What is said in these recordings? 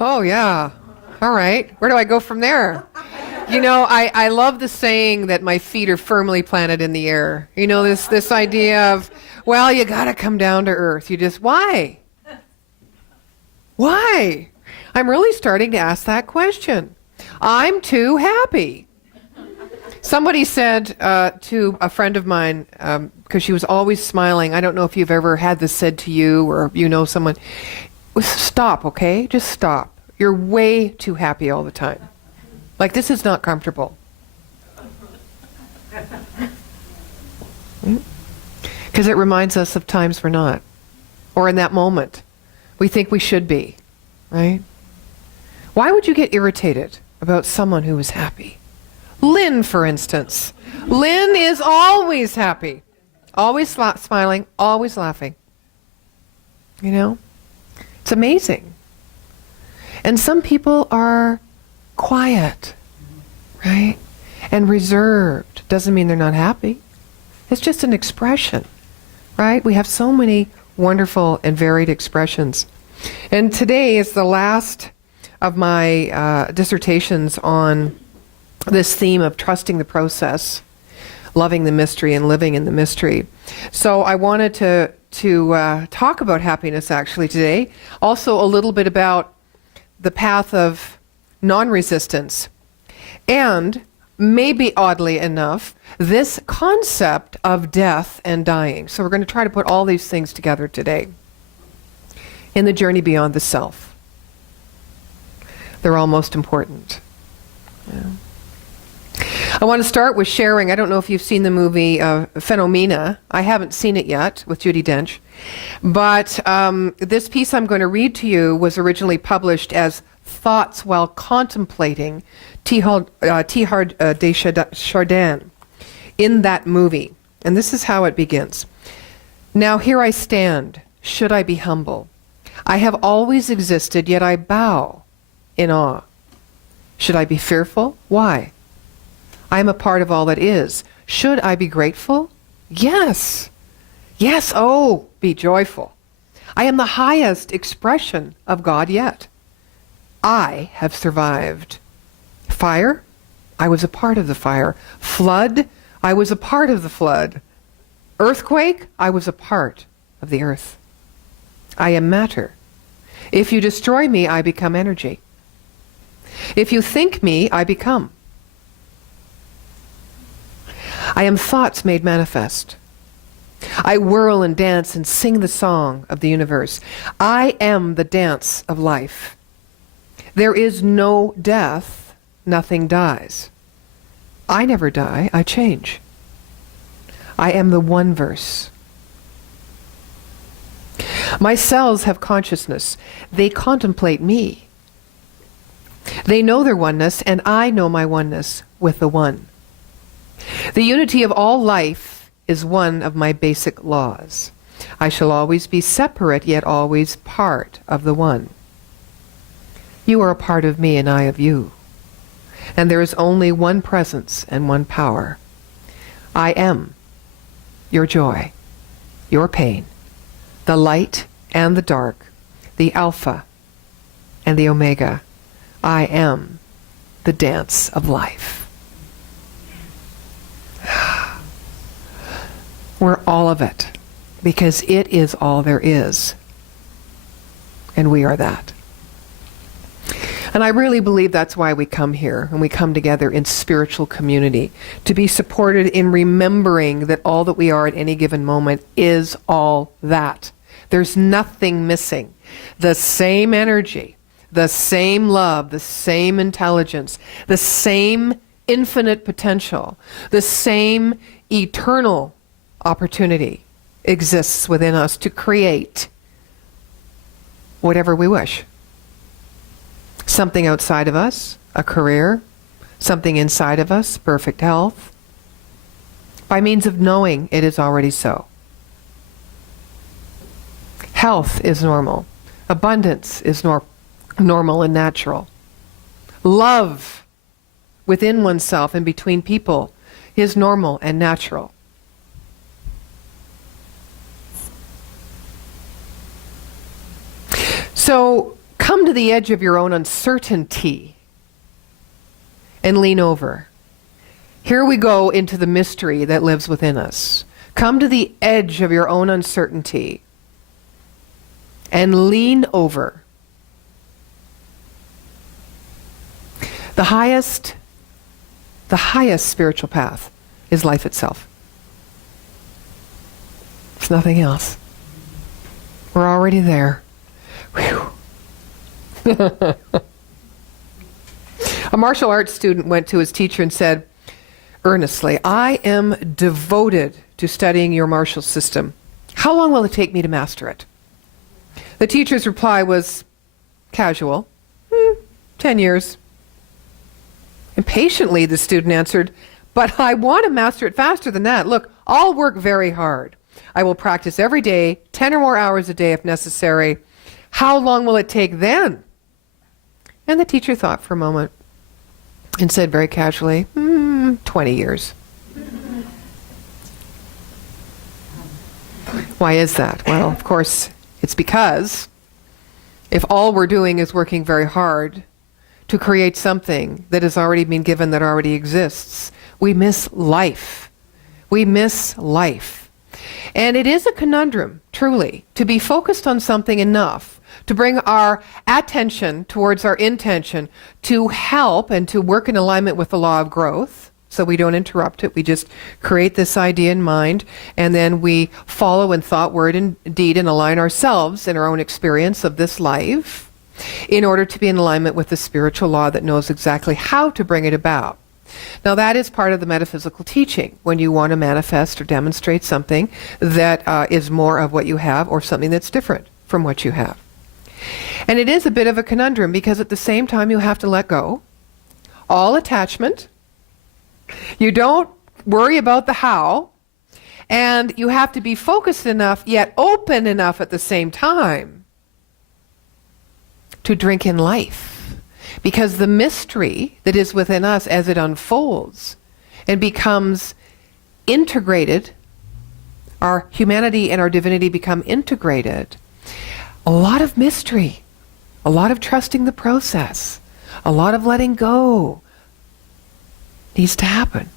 Oh, yeah. All right. Where do I go from there? I love the saying that my feet are firmly planted in the air. This idea of, well, you got to come down to earth. Why? Why? I'm really starting to ask that question. I'm too happy. Somebody said to a friend of mine, because she was always smiling, I don't know if you've ever had this said to you or someone, stop, okay? Just stop. You're way too happy all the time. Like, this is not comfortable. Because it reminds us of times we're not. Or in that moment, we think we should be, right? Why would you get irritated about someone who is happy? Lynn, for instance. Lynn is always happy. Always smiling, always laughing. It's amazing. And some people are quiet, right? And reserved. Doesn't mean they're not happy. It's just an expression, right? We have so many wonderful and varied expressions. And today is the last of my dissertations on this theme of trusting the process, loving the mystery, and living in the mystery. So I wanted to talk about happiness actually today. Also a little bit about the path of non-resistance. And maybe oddly enough, this concept of death and dying. So we're going to try to put all these things together today in the journey beyond the self. They're all most important. Yeah. I want to start with sharing. I don't know if you've seen the movie Phenomena. I haven't seen it yet with Judi Dench. But this piece I'm going to read to you was originally published as Thoughts While Contemplating Teilhard de Chardin in that movie. And this is how it begins. Now here I stand. Should I be humble? I have always existed, yet I bow in awe. Should I be fearful? Why? I am a part of all that is. Should I be grateful? Yes. Yes, oh, be joyful. I am the highest expression of God yet. I have survived. Fire? I was a part of the fire. Flood? I was a part of the flood. Earthquake? I was a part of the earth. I am matter. If you destroy me, I become energy. If you think me, I become. I am thoughts made manifest. I whirl and dance and sing the song of the universe. I am the dance of life. There is no death, nothing dies. I never die, I change. I am the one verse. My cells have consciousness. They contemplate me. They know their oneness, and I know my oneness with the one. The unity of all life is one of my basic laws. I shall always be separate, yet always part of the one. You are a part of me, and I of you. And there is only one presence and one power. I am your joy, your pain, the light and the dark, the Alpha and the Omega. I am the dance of life. We're all of it, because it is all there is. And we are that. And I really believe that's why we come here, and we come together in spiritual community, to be supported in remembering that all that we are at any given moment is all that. There's nothing missing. The same energy, the same love, the same intelligence, the same infinite potential, the same eternal opportunity exists within us to create whatever we wish. Something outside of us, a career, something inside of us, perfect health, by means of knowing it is already so. Health is normal. Abundance is normal and natural. Love within oneself and between people is normal and natural. So Come to the edge of your own uncertainty and lean over. Here we go into the mystery that lives within us. Come to the edge of your own uncertainty and lean over. The highest spiritual path is life itself. It's nothing else. We're already there. Whew. A martial arts student went to his teacher and said earnestly, "I am devoted to studying your martial system. How long will it take me to master it?" The teacher's reply was casual. 10 years. Impatiently, the student answered, "But I want to master it faster than that. Look, I'll work very hard. I will practice every day, 10 or more hours a day if necessary. How long will it take then?" And the teacher thought for a moment and said very casually, 20 years. Why is that? Well, of course, it's because if all we're doing is working very hard to create something that has already been given, that already exists, we miss life. We miss life. And it is a conundrum, truly, to be focused on something enough to bring our attention towards our intention to help and to work in alignment with the law of growth, so we don't interrupt it. We just create this idea in mind, and then we follow in thought, word, and deed, and align ourselves in our own experience of this life in order to be in alignment with the spiritual law that knows exactly how to bring it about. Now, that is part of the metaphysical teaching, when you want to manifest or demonstrate something that is more of what you have, or something that's different from what you have. And it is a bit of a conundrum, because at the same time you have to let go all attachment. You don't worry about the how, and you have to be focused enough yet open enough at the same time to drink in life. Because the mystery that is within us, as it unfolds and becomes integrated, our humanity and our divinity become integrated. A lot of mystery, a lot of trusting the process, a lot of letting go needs to happen.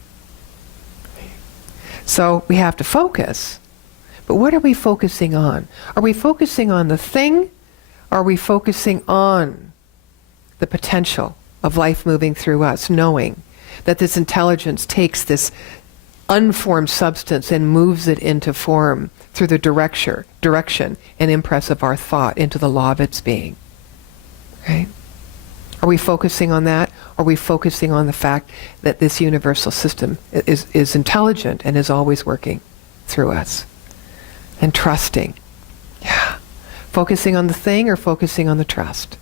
So we have to focus. But what are we focusing on? Are we focusing on the thing? Or are we focusing on the potential of life moving through us, knowing that this intelligence takes this unformed substance and moves it into form through the direction and impress of our thought into the law of its being? Right? Are we focusing on that? Or are we focusing on the fact that this universal system is intelligent and is always working through us? And trusting. Yeah. Focusing on the thing or focusing on the trust?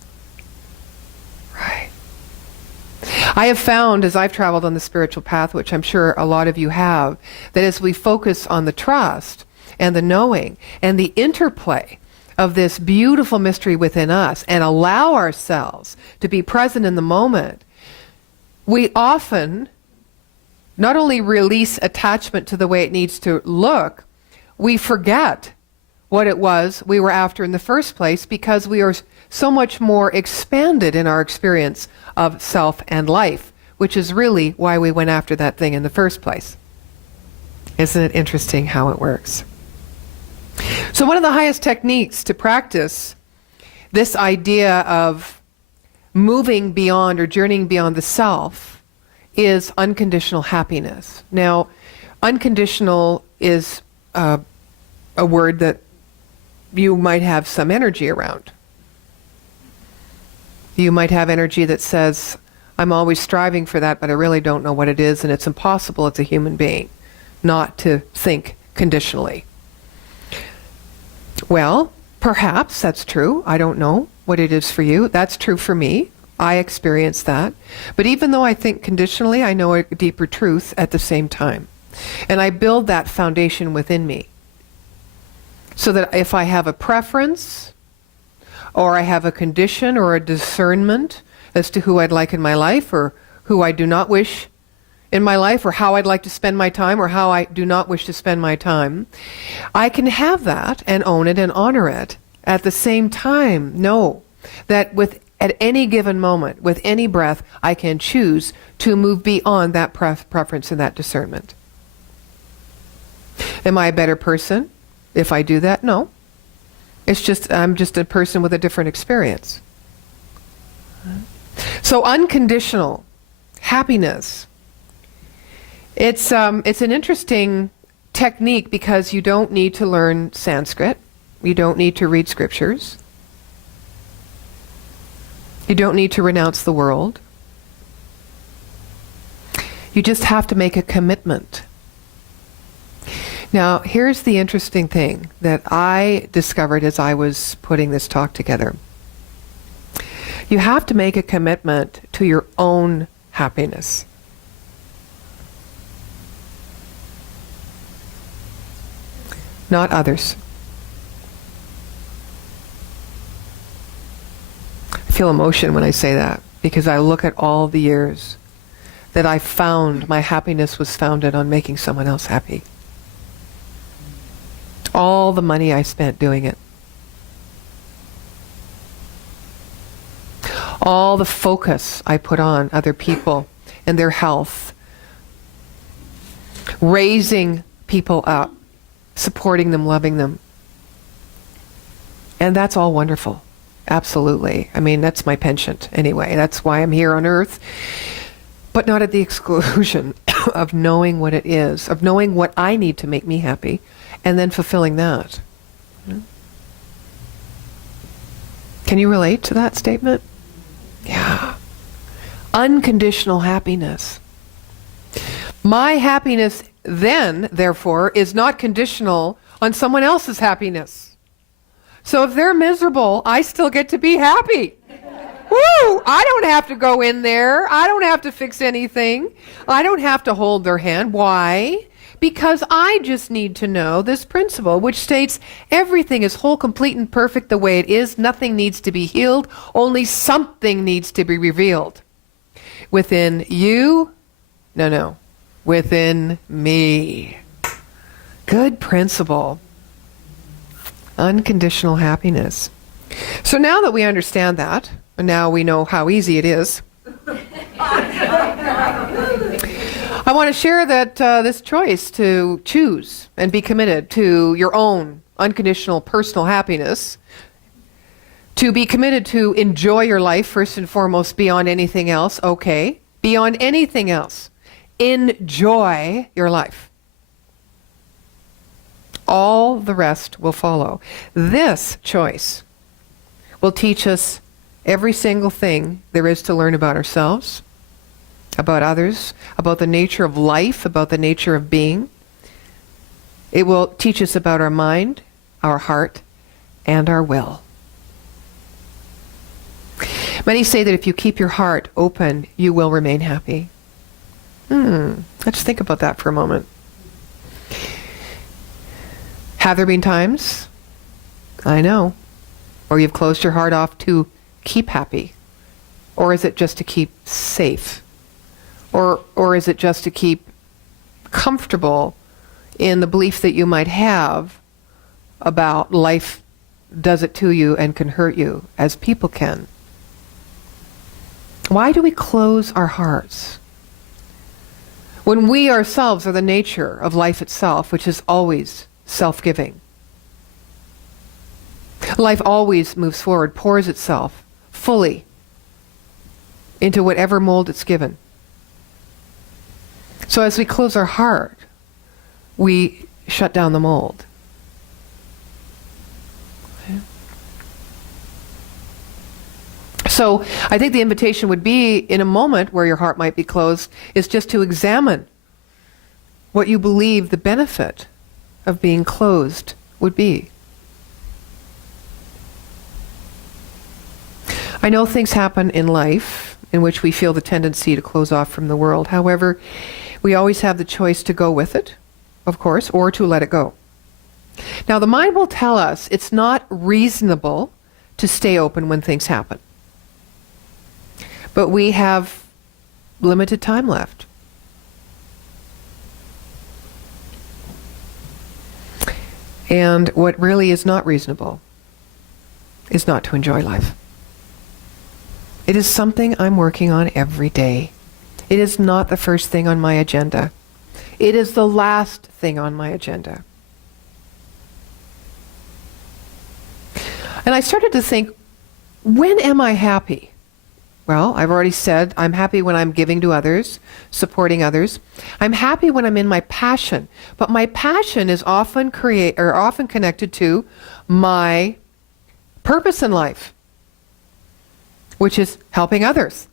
Right. I have found, as I've traveled on the spiritual path, which I'm sure a lot of you have, that as we focus on the trust and the knowing and the interplay of this beautiful mystery within us and allow ourselves to be present in the moment, we often not only release attachment to the way it needs to look, we forget what it was we were after in the first place, because we are so much more expanded in our experience of self and life, which is really why we went after that thing in the first place. Isn't it interesting how it works? So one of the highest techniques to practice this idea of moving beyond or journeying beyond the self is unconditional happiness. Now, unconditional is a word that you might have some energy around. You might have energy that says, I'm always striving for that, but I really don't know what it is, and it's impossible as a human being not to think conditionally. Well, perhaps that's true. I don't know what it is for you. That's true for me. I experience that. But even though I think conditionally, I know a deeper truth at the same time. And I build that foundation within me, so that if I have a preference, or I have a condition or a discernment as to who I'd like in my life, or who I do not wish in my life, or how I'd like to spend my time, or how I do not wish to spend my time, I can have that and own it and honor it. At the same time, know that at any given moment, with any breath, I can choose to move beyond that preference and that discernment. Am I a better person if I do that? No. It's just, I'm just a person with a different experience. So unconditional happiness. It's an interesting technique because you don't need to learn Sanskrit. You don't need to read scriptures. You don't need to renounce the world. You just have to make a commitment. Now, here's the interesting thing that I discovered as I was putting this talk together. You have to make a commitment to your own happiness. Not others. I feel emotion when I say that because I look at all the years that I found my happiness was founded on making someone else happy. All the money I spent doing it. All the focus I put on other people and their health. Raising people up. Supporting them, loving them. And that's all wonderful. Absolutely. I mean, that's my penchant anyway. That's why I'm here on earth. But not at the exclusion of knowing what it is, of knowing what I need to make me happy, and then fulfilling that. Can you relate to that statement? Yeah. Unconditional happiness. My happiness then, therefore, is not conditional on someone else's happiness. So if they're miserable, I still get to be happy. Woo! I don't have to go in there. I don't have to fix anything. I don't have to hold their hand. Why? Because I just need to know this principle, which states everything is whole, complete, and perfect the way it is. Nothing needs to be healed. Only something needs to be revealed. Within you? No. Within me. Good principle. Unconditional happiness. So now that we understand that, and now we know how easy it is, I want to share that this choice to choose and be committed to your own unconditional personal happiness, to be committed to enjoy your life first and foremost beyond anything else, okay? Beyond anything else. Enjoy your life. All the rest will follow. This choice will teach us every single thing there is to learn about ourselves, about others, about the nature of life, about the nature of being. It will teach us about our mind, our heart, and our will. Many say that if you keep your heart open, you will remain happy. Let's think about that for a moment. Have there been times, I know, where you've closed your heart off to keep happy? Or is it just to keep safe? Or is it just to keep comfortable in the belief that you might have about life does it to you and can hurt you, as people can? Why do we close our hearts when we ourselves are the nature of life itself, which is always self-giving? Life always moves forward, pours itself fully into whatever mold it's given. So as we close our heart, we shut down the mold. Okay. So I think the invitation would be, in a moment where your heart might be closed, is just to examine what you believe the benefit of being closed would be. I know things happen in life in which we feel the tendency to close off from the world. However, we always have the choice to go with it, of course, or to let it go. Now, the mind will tell us it's not reasonable to stay open when things happen. But we have limited time left. And what really is not reasonable is not to enjoy life. It is something I'm working on every day. It is not the first thing on my agenda. It is the last thing on my agenda. And I started to think, when am I happy? Well, I've already said I'm happy when I'm giving to others, supporting others. I'm happy when I'm in my passion. But my passion is often connected to my purpose in life, which is helping others.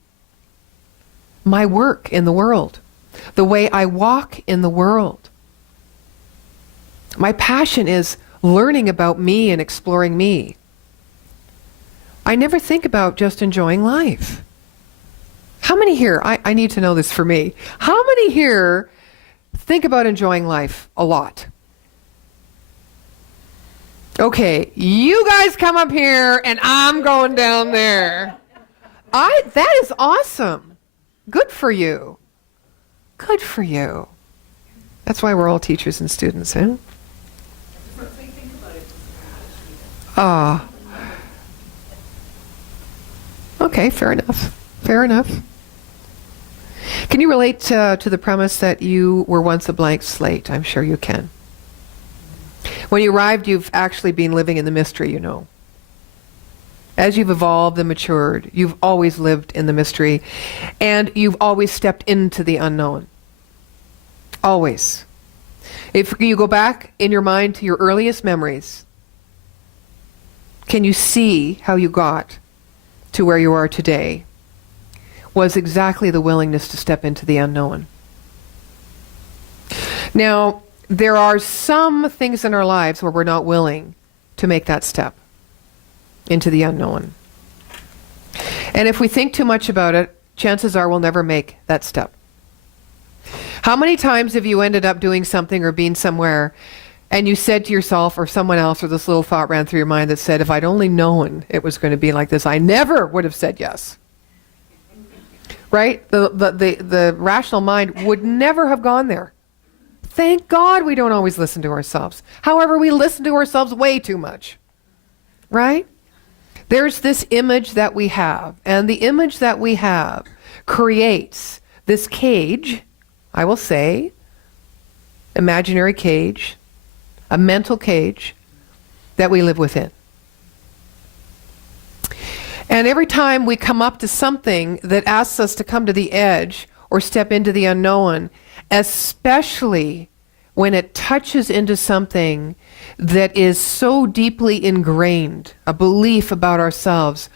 My work in the world, the way I walk in the world. My passion is learning about me and exploring me. I never think about just enjoying life. How many here, I need to know this for me, how many here think about enjoying life a lot? Okay, you guys come up here and I'm going down there. That is awesome. Good for you. Good for you. That's why we're all teachers and students, eh? Ah. Okay, fair enough. Fair enough. Can you relate to the premise that you were once a blank slate? I'm sure you can. When you arrived, you've actually been living in the mystery, you know. As you've evolved and matured, you've always lived in the mystery, and you've always stepped into the unknown. Always. If you go back in your mind to your earliest memories, can you see how you got to where you are today? Was exactly the willingness to step into the unknown. Now, there are some things in our lives where we're not willing to make that step into the unknown. And if we think too much about it, chances are we'll never make that step. How many times have you ended up doing something or being somewhere and you said to yourself or someone else, or this little thought ran through your mind that said, if I'd only known it was going to be like this, I never would have said yes. Right? The rational mind would never have gone there. Thank God we don't always listen to ourselves. However, we listen to ourselves way too much. Right? There's this image that we have, and the image that we have creates this cage, I will say, imaginary cage, a mental cage that we live within. And every time we come up to something that asks us to come to the edge or step into the unknown, especially when it touches into something that is so deeply ingrained, a belief about ourselves,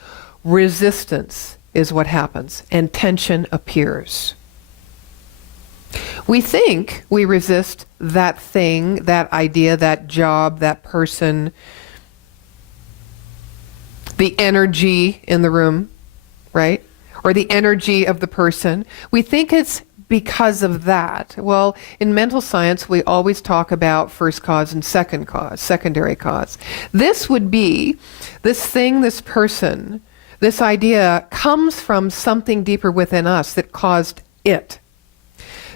resistance is what happens, and tension appears. We think we resist that thing, that idea, that job, that person, the energy in the room, right? Or the energy of the person. We think it's because of that. Well, in mental science, we always talk about first cause and second cause, secondary cause. This would be this thing, this person, this idea comes from something deeper within us that caused it.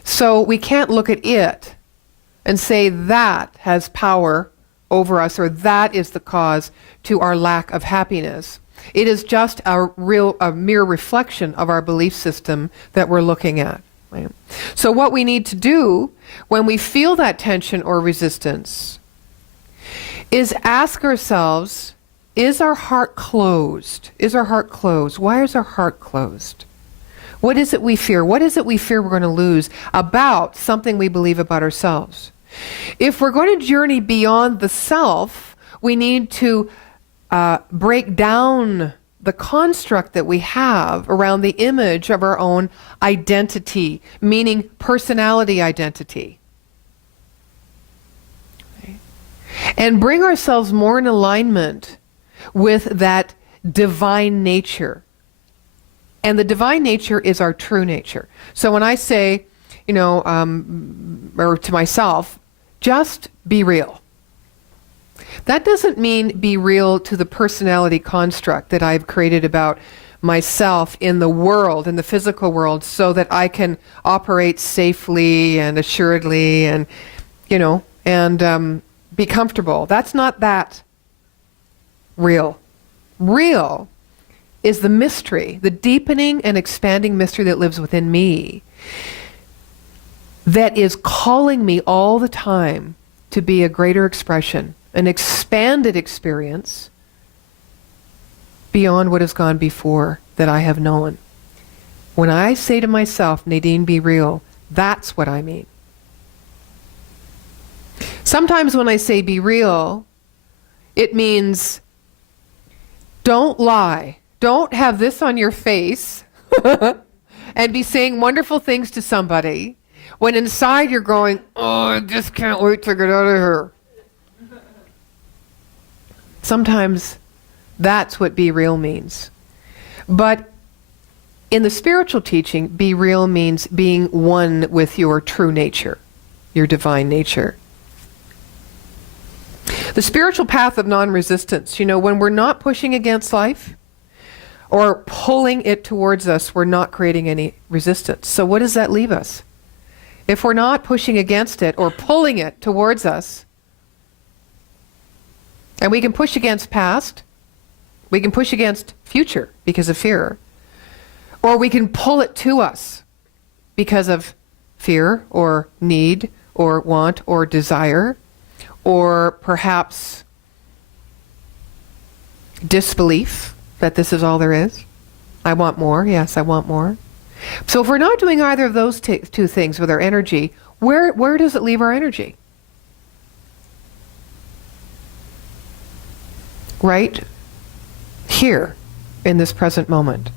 So we can't look at it and say that has power over us or that is the cause to our lack of happiness. It is just a mere reflection of our belief system that we're looking at. Right? So what we need to do when we feel that tension or resistance is ask ourselves, is our heart closed? Is our heart closed? Why is our heart closed? What is it we fear? What is it we fear we're going to lose about something we believe about ourselves? If we're going to journey beyond the self, we need to break down the construct that we have around the image of our own identity, meaning personality identity. Okay. And bring ourselves more in alignment with that divine nature. And the divine nature is our true nature. So when I say, or to myself, just be real. That doesn't mean be real to the personality construct that I've created about myself in the world, in the physical world, so that I can operate safely and assuredly and, be comfortable. That's not that real. Real is the mystery, the deepening and expanding mystery that lives within me, that is calling me all the time to be a greater expression, an expanded experience beyond what has gone before that I have known. When I say to myself, Nadine, be real, that's what I mean. Sometimes when I say be real, it means don't lie. Don't have this on your face and be saying wonderful things to somebody when inside you're going, oh, I just can't wait to get out of here. Sometimes that's what be real means. But in the spiritual teaching, be real means being one with your true nature, your divine nature. The spiritual path of non-resistance, when we're not pushing against life or pulling it towards us, we're not creating any resistance. So what does that leave us? If we're not pushing against it or pulling it towards us, and we can push against past, we can push against future because of fear, or we can pull it to us because of fear or need or want or desire, or perhaps disbelief that this is all there is. I want more. Yes, I want more. So if we're not doing either of those two things with our energy, where does it leave our energy? Right here in this present moment.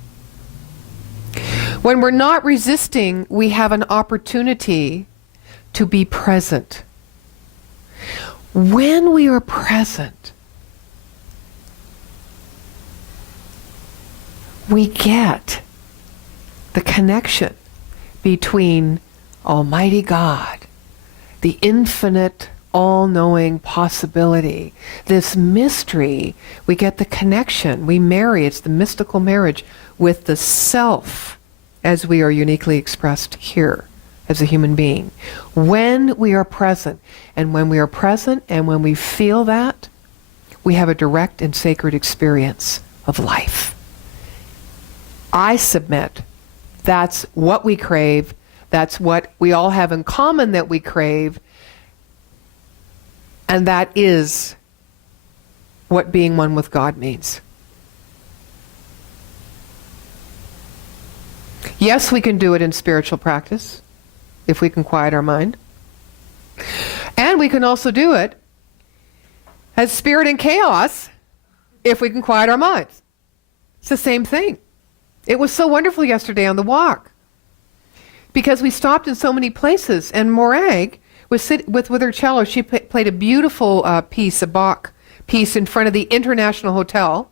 When we're not resisting, we have an opportunity to be present. When we are present, we get the connection between Almighty God, the infinite, all-knowing possibility, this mystery. We get the connection. We marry. It's the mystical marriage with the self as we are uniquely expressed here as a human being. When we are present, and when we are present and when we feel that, we have a direct and sacred experience of life. I submit that's what we crave. That's what we all have in common that we crave. And that is what being one with God means. Yes, we can do it in spiritual practice, if we can quiet our mind. And we can also do it as spirit and chaos, if we can quiet our minds. It's the same thing. It was so wonderful yesterday on the walk, because we stopped in so many places, and Morag was with her cello. She played a beautiful piece, a Bach piece, in front of the International Hotel.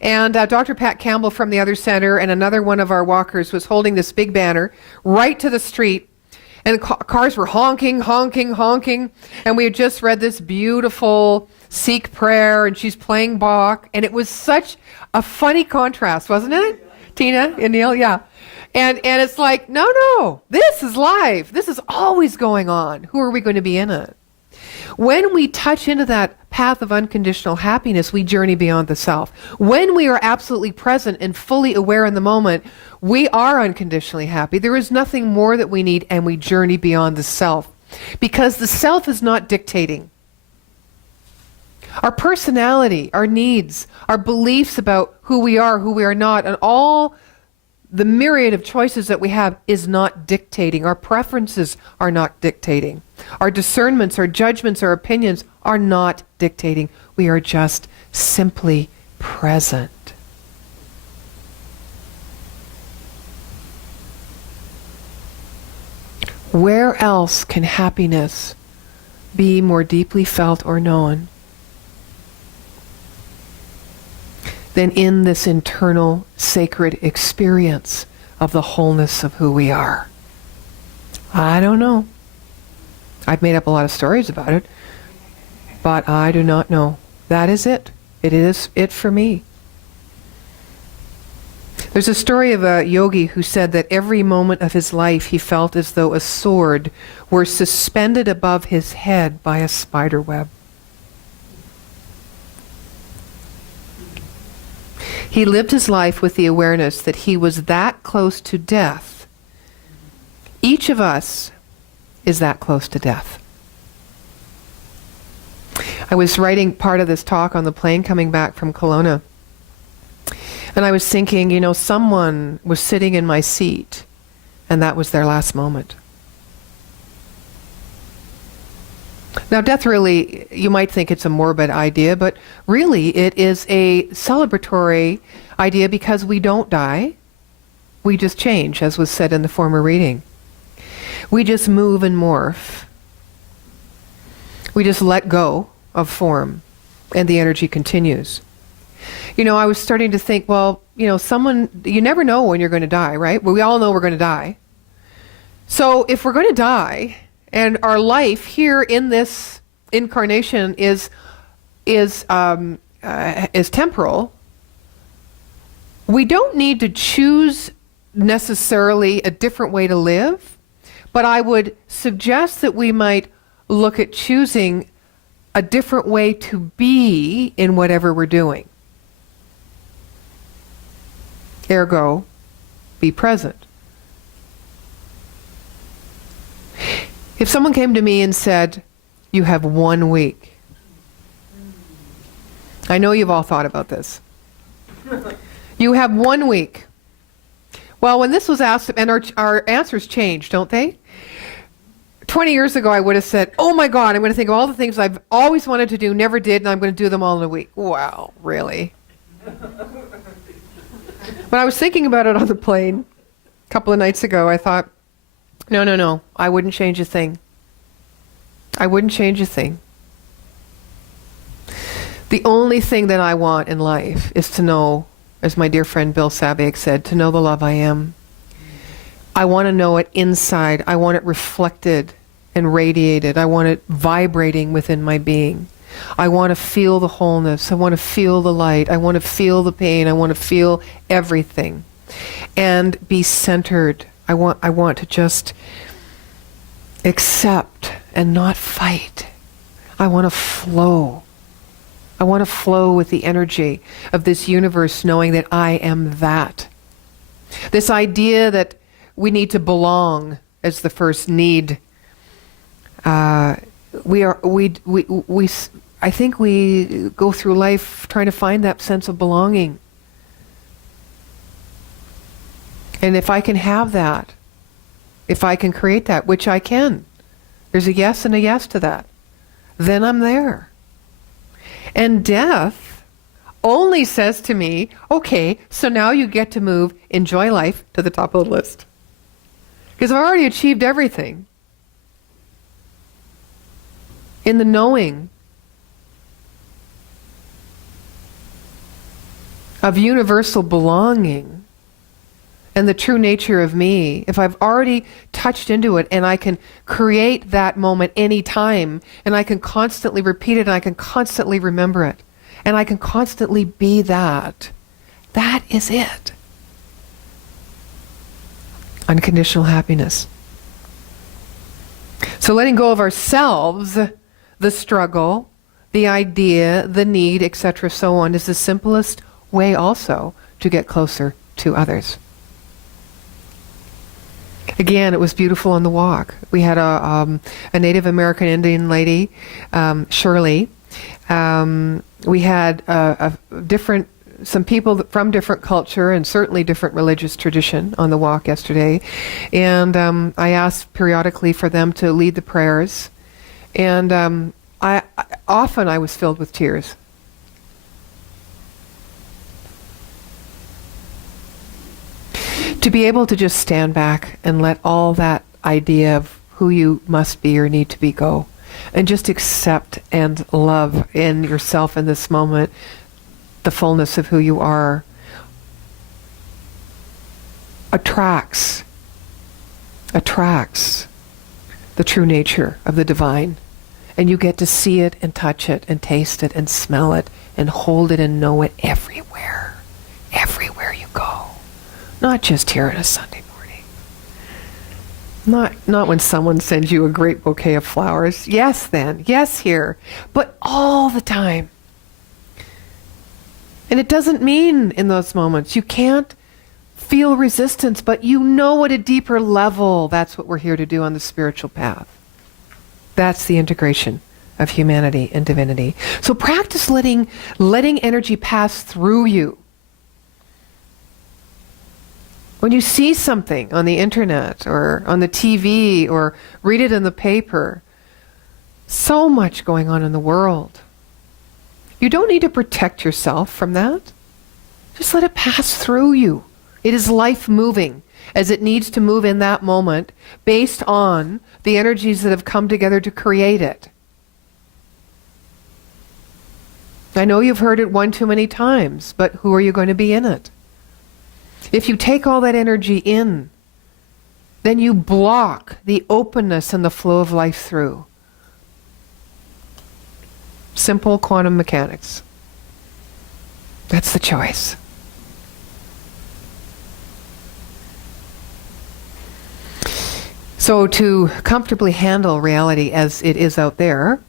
And Dr. Pat Campbell from the other center and another one of our walkers was holding this big banner right to the street. And cars were honking, honking, honking. And we had just read this beautiful Sikh prayer, and she's playing Bach. And it was such a funny contrast, wasn't it? Tina and Neil, yeah. And it's like, no, this is life. This is always going on. Who are we going to be in it? When we touch into that path of unconditional happiness, we journey beyond the self. When we are absolutely present and fully aware in the moment, we are unconditionally happy. There is nothing more that we need, and we journey beyond the self. Because the self is not dictating. Our personality, our needs, our beliefs about who we are not, and all the myriad of choices that we have is not dictating. Our preferences are not dictating. Our discernments, our judgments, our opinions are not dictating. We are just simply present. Where else can happiness be more deeply felt or known than in this internal sacred experience of the wholeness of who we are? I don't know. I've made up a lot of stories about it, but I do not know. That is it. It is it for me. There's a story of a yogi who said that every moment of his life he felt as though a sword were suspended above his head by a spider web. He lived his life with the awareness that he was that close to death. Each of us is that close to death. I was writing part of this talk on the plane coming back from Kelowna. And I was thinking, someone was sitting in my seat, and that was their last moment. Now, death really, you might think it's a morbid idea, but really it is a celebratory idea because we don't die. We just change, as was said in the former reading. We just move and morph. We just let go of form, and the energy continues. I was starting to think, you never know when you're going to die, right? Well, we all know we're going to die. So if we're going to die, and our life here in this incarnation is temporal, we don't need to choose necessarily a different way to live, but I would suggest that we might look at choosing a different way to be in whatever we're doing. Ergo, be present. If someone came to me and said, you have 1 week. I know you've all thought about this. You have 1 week. Well, when this was asked, and our answers change, don't they? 20 years ago, I would have said, oh my God, I'm going to think of all the things I've always wanted to do, never did, and I'm going to do them all in a week. Wow, really? When I was thinking about it on the plane a couple of nights ago, I thought, no, I wouldn't change a thing. I wouldn't change a thing. The only thing that I want in life is to know, as my dear friend Bill Sabek said, to know the love I am. I want to know it inside. I want it reflected and radiated. I want it vibrating within my being. I want to feel the wholeness. I want to feel the light. I want to feel the pain. I want to feel everything. And be centered. I want to just accept and not fight. I want to flow. I want to flow with the energy of this universe, knowing that I am that. This idea that we need to belong as the first need. I think we go through life trying to find that sense of belonging. And if I can have that, if I can create that, which I can, there's a yes and a yes to that, then I'm there. And death only says to me, okay, so now you get to move enjoy life to the top of the list. Because I've already achieved everything. In the knowing of universal belonging and the true nature of me, if I've already touched into it and I can create that moment any time, and I can constantly repeat it, and I can constantly remember it, and I can constantly be that, that is it. Unconditional happiness. So letting go of ourselves, the struggle, the idea, the need, etc., so on, is the simplest way also to get closer to others. Again, it was beautiful on the walk. We had a Native American Indian lady, Shirley. We had some people from different culture and certainly different religious tradition on the walk yesterday. And I asked periodically for them to lead the prayers. And I was filled with tears. To be able to just stand back and let all that idea of who you must be or need to be go, and just accept and love in yourself in this moment the fullness of who you are, attracts the true nature of the divine. And you get to see it and touch it and taste it and smell it and hold it and know it everywhere you go. Not just here on a Sunday morning. Not when someone sends you a great bouquet of flowers. Yes then, yes here, but all the time. And it doesn't mean in those moments you can't feel resistance, but you know at a deeper level that's what we're here to do on the spiritual path. That's the integration of humanity and divinity. So practice letting energy pass through you. When you see something on the internet or on the TV or read it in the paper, so much going on in the world. You don't need to protect yourself from that. Just let it pass through you. It is life moving as it needs to move in that moment based on the energies that have come together to create it. I know you've heard it one too many times, but who are you going to be in it? If you take all that energy in, then you block the openness and the flow of life through. Simple quantum mechanics. That's the choice. So to comfortably handle reality as it is out there,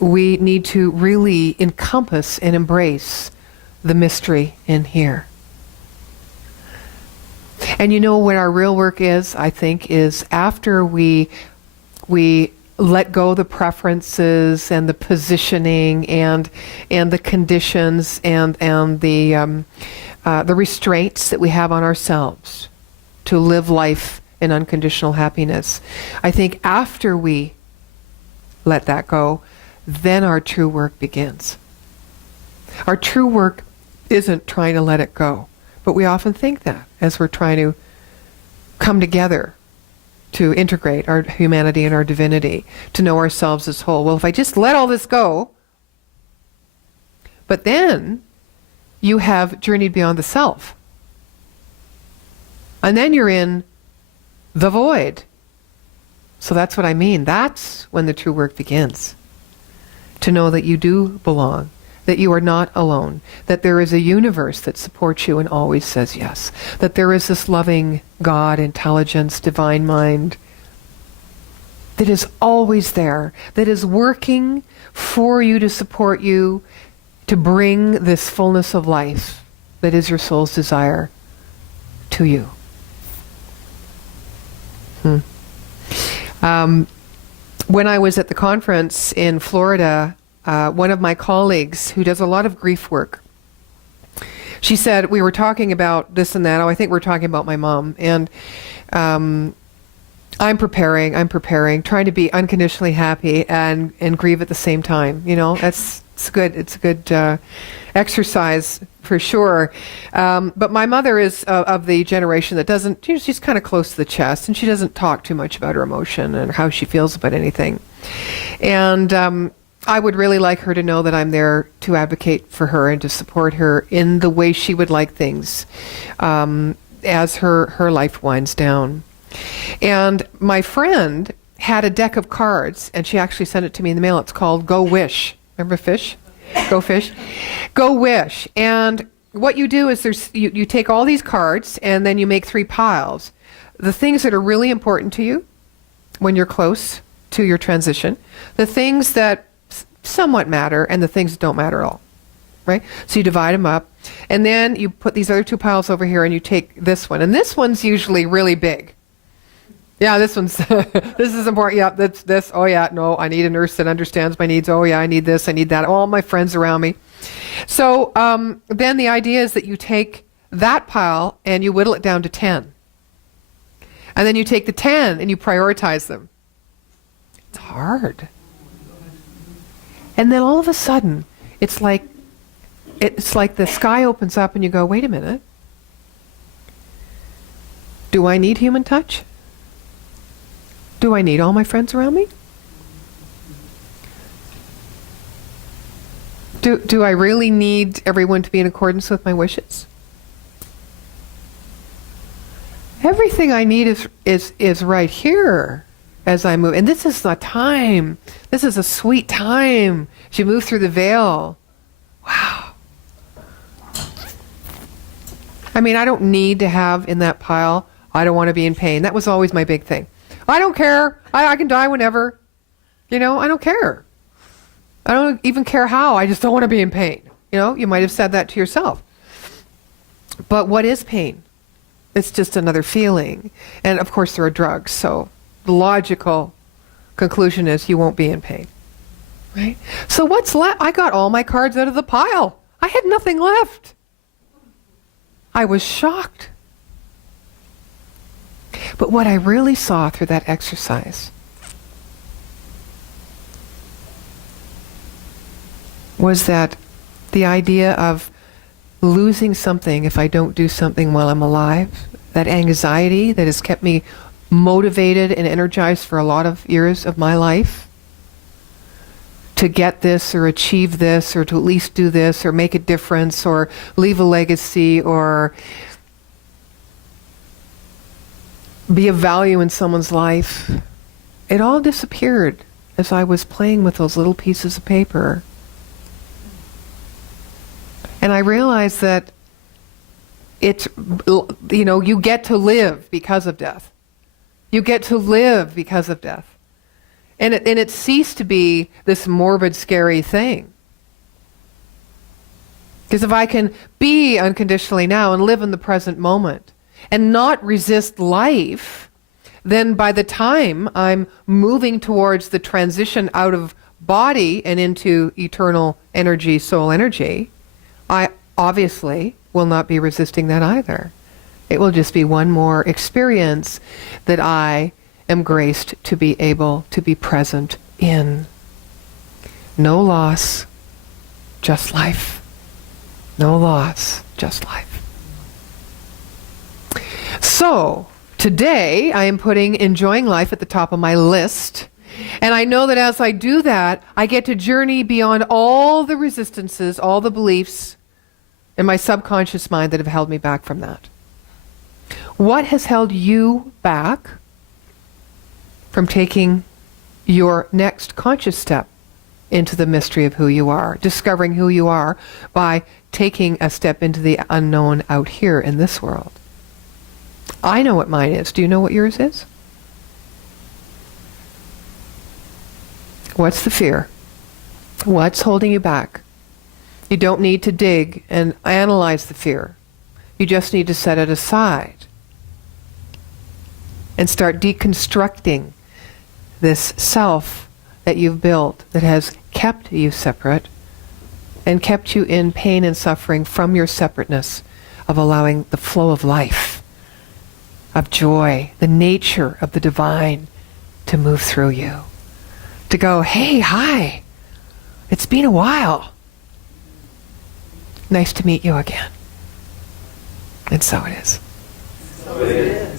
we need to really encompass and embrace the mystery in here. And you know what our real work is, I think, is after we let go the preferences and the positioning and the conditions and the restraints that we have on ourselves to live life in unconditional happiness. I think after we let that go, then our true work begins. Our true work isn't trying to let it go, but we often think that as we're trying to come together to integrate our humanity and our divinity, to know ourselves as whole. Well, if I just let all this go, but then you have journeyed beyond the self. And then you're in the void. So that's what I mean. That's when the true work begins. To know that you do belong, that you are not alone, that there is a universe that supports you and always says yes, that there is this loving God, intelligence, divine mind that is always there, that is working for you to support you, to bring this fullness of life that is your soul's desire to you. When I was at the conference in Florida, one of my colleagues who does a lot of grief work, she said, we were talking about this and that. Oh, I think we're talking about my mom. And I'm preparing, trying to be unconditionally happy and grieve at the same time. You know, it's good. It's a good exercise for sure. But my mother is of the generation that doesn't, she's kind of close to the chest, and she doesn't talk too much about her emotion and how she feels about anything. And I would really like her to know that I'm there to advocate for her and to support her in the way she would like things as her life winds down. And my friend had a deck of cards, and she actually sent it to me in the mail. It's called Go Wish. Remember fish? Go fish. Go Wish. And what you do is you take all these cards, and then you make 3 piles. The things that are really important to you when you're close to your transition, the things that somewhat matter, and the things that don't matter at all. Right? So you divide them up, and then you put these other 2 piles over here, and you take this one. And this one's usually really big. Yeah, this one's, this is important. Yeah, that's this. Oh yeah, no, I need a nurse that understands my needs. Oh yeah, I need this, I need that. All my friends around me. So then the idea is that you take that pile and you whittle it down to 10. And then you take the 10 and you prioritize them. It's hard. And then all of a sudden, it's like the sky opens up and you go, wait a minute. Do I need human touch? Do I need all my friends around me? Do I really need everyone to be in accordance with my wishes? Everything I need is right here as I move. And this is the time. This is a sweet time as you move through the veil. Wow. I mean, I don't need to have in that pile, I don't want to be in pain. That was always my big thing. I don't care. I can die whenever. You know, I don't care. I don't even care how. I just don't want to be in pain. You might have said that to yourself. But what is pain? It's just another feeling. And of course there are drugs, so the logical conclusion is you won't be in pain. Right? So what's left? I got all my cards out of the pile. I had nothing left. I was shocked. But what I really saw through that exercise was that the idea of losing something if I don't do something while I'm alive, that anxiety that has kept me motivated and energized for a lot of years of my life to get this or achieve this or to at least do this or make a difference or leave a legacy or be of value in someone's life, it all disappeared as I was playing with those little pieces of paper. And I realized that it's, you get to live because of death. You get to live because of death. And it ceased to be this morbid, scary thing. Because if I can be unconditionally now and live in the present moment and not resist life, then by the time I'm moving towards the transition out of body and into eternal energy, soul energy, I obviously will not be resisting that either. It will just be one more experience that I am graced to be able to be present in. No loss, just life. No loss, just life. So, today I am putting enjoying life at the top of my list. And I know that as I do that, I get to journey beyond all the resistances, all the beliefs in my subconscious mind that have held me back from that. What has held you back from taking your next conscious step into the mystery of who you are, discovering who you are by taking a step into the unknown out here in this world? I know what mine is. Do you know what yours is? What's the fear? What's holding you back? You don't need to dig and analyze the fear. You just need to set it aside and start deconstructing this self that you've built that has kept you separate and kept you in pain and suffering from your separateness of allowing the flow of life, of joy, the nature of the divine to move through you. To go, hey, hi, it's been a while. Nice to meet you again. And so it is. So it is.